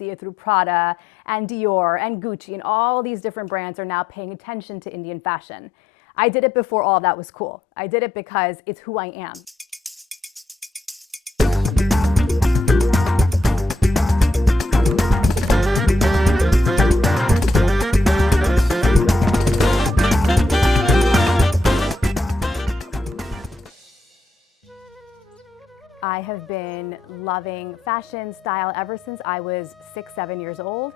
see it through Prada and Dior and Gucci, and all these different brands are now paying attention to Indian fashion. I did it before all of that was cool. I did it because it's who I am. I have been loving fashion style ever since I was 6, 7 years old.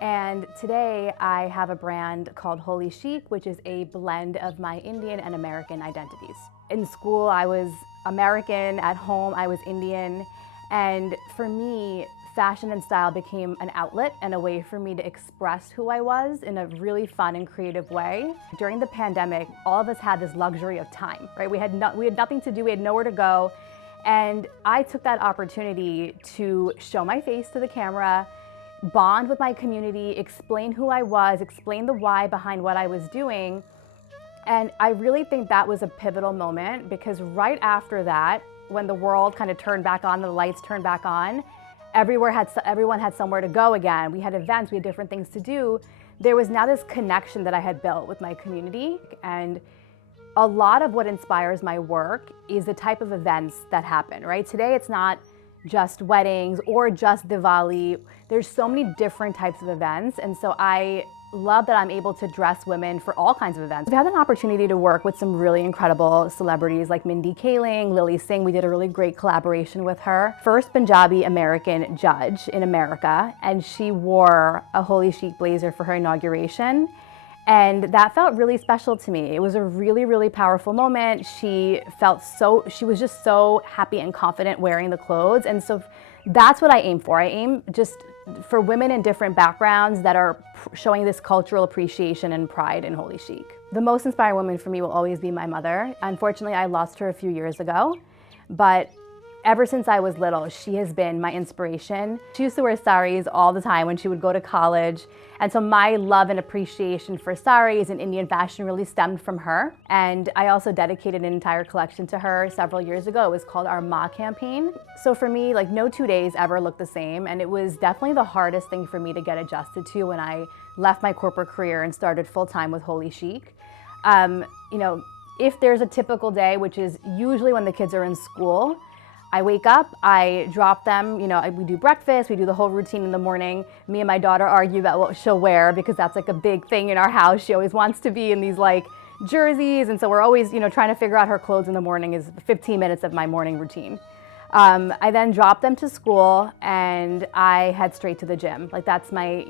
And today I have a brand called holiCHIC, which is a blend of my Indian and American identities. In school, I was American. At home, I was Indian. And for me, fashion and style became an outlet and a way for me to express who I was in a really fun and creative way. During the pandemic, all of us had this luxury of time, right? We had nothing to do, we had nowhere to go. And I took that opportunity to show my face to the camera, bond with my community, explain who I was, explain the why behind what I was doing. And I really think that was a pivotal moment, because right after that, when the world kind of turned back on, the lights turned back on, everyone had somewhere to go again. We had events, we had different things to do. There was now this connection that I had built with my community. And a lot of what inspires my work is the type of events that happen, right? Today, it's not just weddings or just Diwali. There's so many different types of events. And so I love that I'm able to dress women for all kinds of events. I've had an opportunity to work with some really incredible celebrities like Mindy Kaling, Lily Singh. We did a really great collaboration with her. First Punjabi American judge in America, and she wore a holiCHIC blazer for her inauguration. And that felt really special to me. It was a really, really powerful moment. She was just so happy and confident wearing the clothes. And so that's what I aim for. I aim just for women in different backgrounds that are showing this cultural appreciation and pride in holiCHIC. The most inspiring woman for me will always be my mother. Unfortunately, I lost her a few years ago, but ever since I was little, she has been my inspiration. She used to wear saris all the time when she would go to college. And so my love and appreciation for saris and Indian fashion really stemmed from her. And I also dedicated an entire collection to her several years ago. It was called our Ma campaign. So for me, like, no 2 days ever looked the same. And it was definitely the hardest thing for me to get adjusted to when I left my corporate career and started full-time with holiCHIC. If there's a typical day, which is usually when the kids are in school, I wake up, I drop them, we do breakfast, we do the whole routine in the morning. Me and my daughter argue about what she'll wear, because that's like a big thing in our house. She always wants to be in these like jerseys. And so we're always, trying to figure out her clothes in the morning is 15 minutes of my morning routine. I then drop them to school and I head straight to the gym. Like, that's my,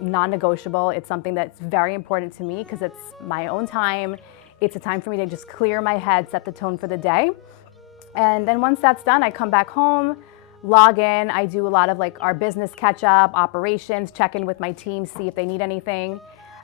non-negotiable. It's something that's very important to me because it's my own time. It's a time for me to just clear my head, set the tone for the day. And then once that's done, I come back home, log in. I do a lot of like our business catch up, operations, check in with my team, see if they need anything.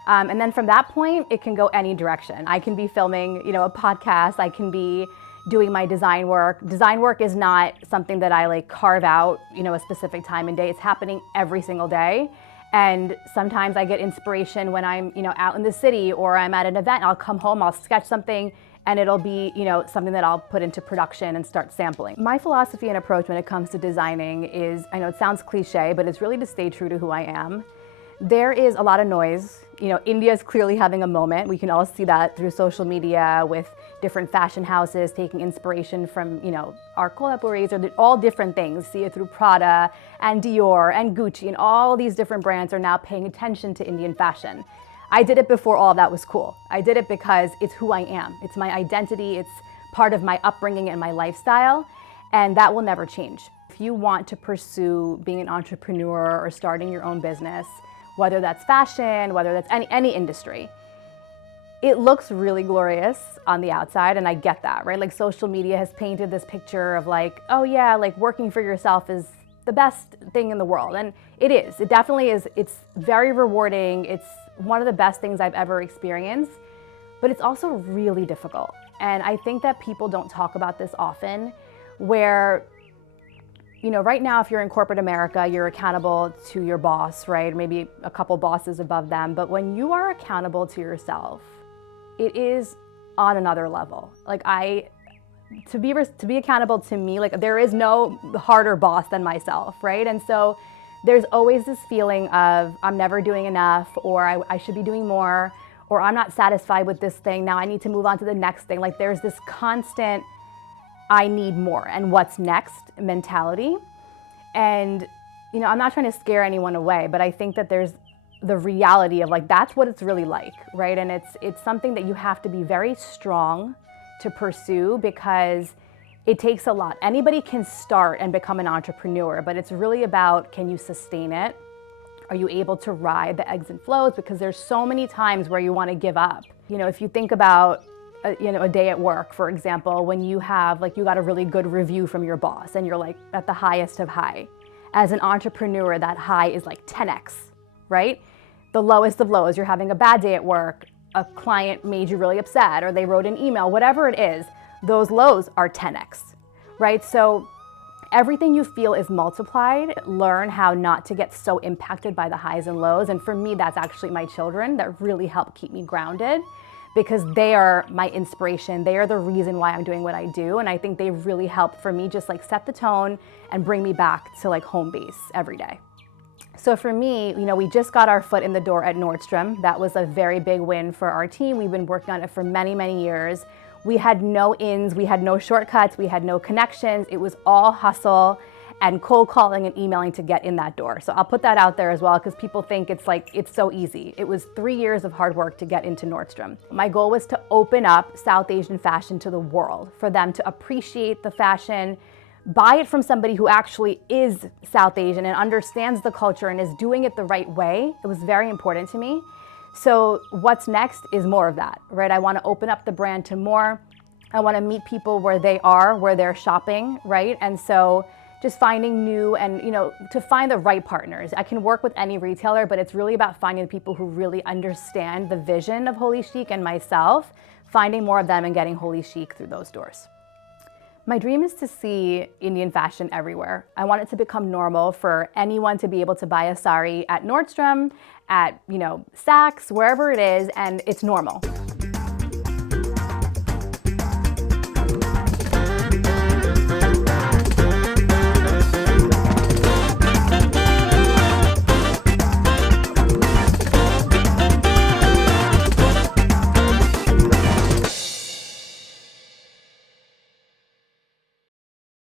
And then from that point, it can go any direction. I can be filming, a podcast. I can be doing my design work. Design work is not something that I like carve out, a specific time and day. It's happening every single day. And sometimes I get inspiration when I'm, out in the city or I'm at an event. I'll come home, I'll sketch something, and it'll be, something that I'll put into production and start sampling. My philosophy and approach when it comes to designing is, I know it sounds cliche, but it's really to stay true to who I am. There is a lot of noise. India is clearly having a moment. We can all see that through social media with different fashion houses taking inspiration from, our collaborators, or all different things. See it through Prada and Dior and Gucci, and all these different brands are now paying attention to Indian fashion. I did it before all of that was cool. I did it because it's who I am. It's my identity. It's part of my upbringing and my lifestyle, and that will never change. If you want to pursue being an entrepreneur or starting your own business, whether that's fashion, whether that's any industry, it looks really glorious on the outside, and I get that, right? Like, social media has painted this picture of like, oh yeah, like working for yourself is the best thing in the world. And it is, it definitely is. It's very rewarding. It's one of the best things I've ever experienced, but it's also really difficult. And I think that people don't talk about this often, where, right now, if you're in corporate America, you're accountable to your boss, right? Maybe a couple bosses above them. But when you are accountable to yourself, it is on another level. Like, to be accountable to me, like, there is no harder boss than myself, right? And so there's always this feeling of I'm never doing enough, or I should be doing more, or I'm not satisfied with this thing, now I need to move on to the next thing. Like there's this constant I need more and what's next mentality. And I'm not trying to scare anyone away, but I think that there's the reality of like that's what it's really like, right? And it's something that you have to be very strong to pursue, because it takes a lot. Anybody can start and become an entrepreneur, but it's really about, can you sustain it? Are you able to ride the ebbs and flows? Because there's so many times where you want to give up. If you think about a day at work, for example, when you have you got a really good review from your boss and you're like at the highest of high. As an entrepreneur, that high is like 10x, right? The lowest of lows, you're having a bad day at work, a client made you really upset, or they wrote an email, whatever it is, those lows are 10x, right? So everything you feel is multiplied. Learn how not to get so impacted by the highs and lows. And for me, that's actually my children that really help keep me grounded, because they are my inspiration. They are the reason why I'm doing what I do. And I think they really help for me just set the tone and bring me back to home base every day. So for me, we just got our foot in the door at Nordstrom. That was a very big win for our team. We've been working on it for many, many years. We had no ins, we had no shortcuts, we had no connections. It was all hustle and cold calling and emailing to get in that door. So I'll put that out there as well, because people think it's so easy. It was 3 years of hard work to get into Nordstrom. My goal was to open up South Asian fashion to the world, for them to appreciate the fashion, buy it from somebody who actually is South Asian and understands the culture and is doing it the right way. It was very important to me. So what's next is more of that, right? I want to open up the brand to more. I want to meet people where they are, where they're shopping, right? And so just finding new and, to find the right partners. I can work with any retailer, but it's really about finding people who really understand the vision of holiCHIC and myself, finding more of them and getting holiCHIC through those doors. My dream is to see Indian fashion everywhere. I want it to become normal for anyone to be able to buy a sari at Nordstrom, at, Saks, wherever it is, and it's normal.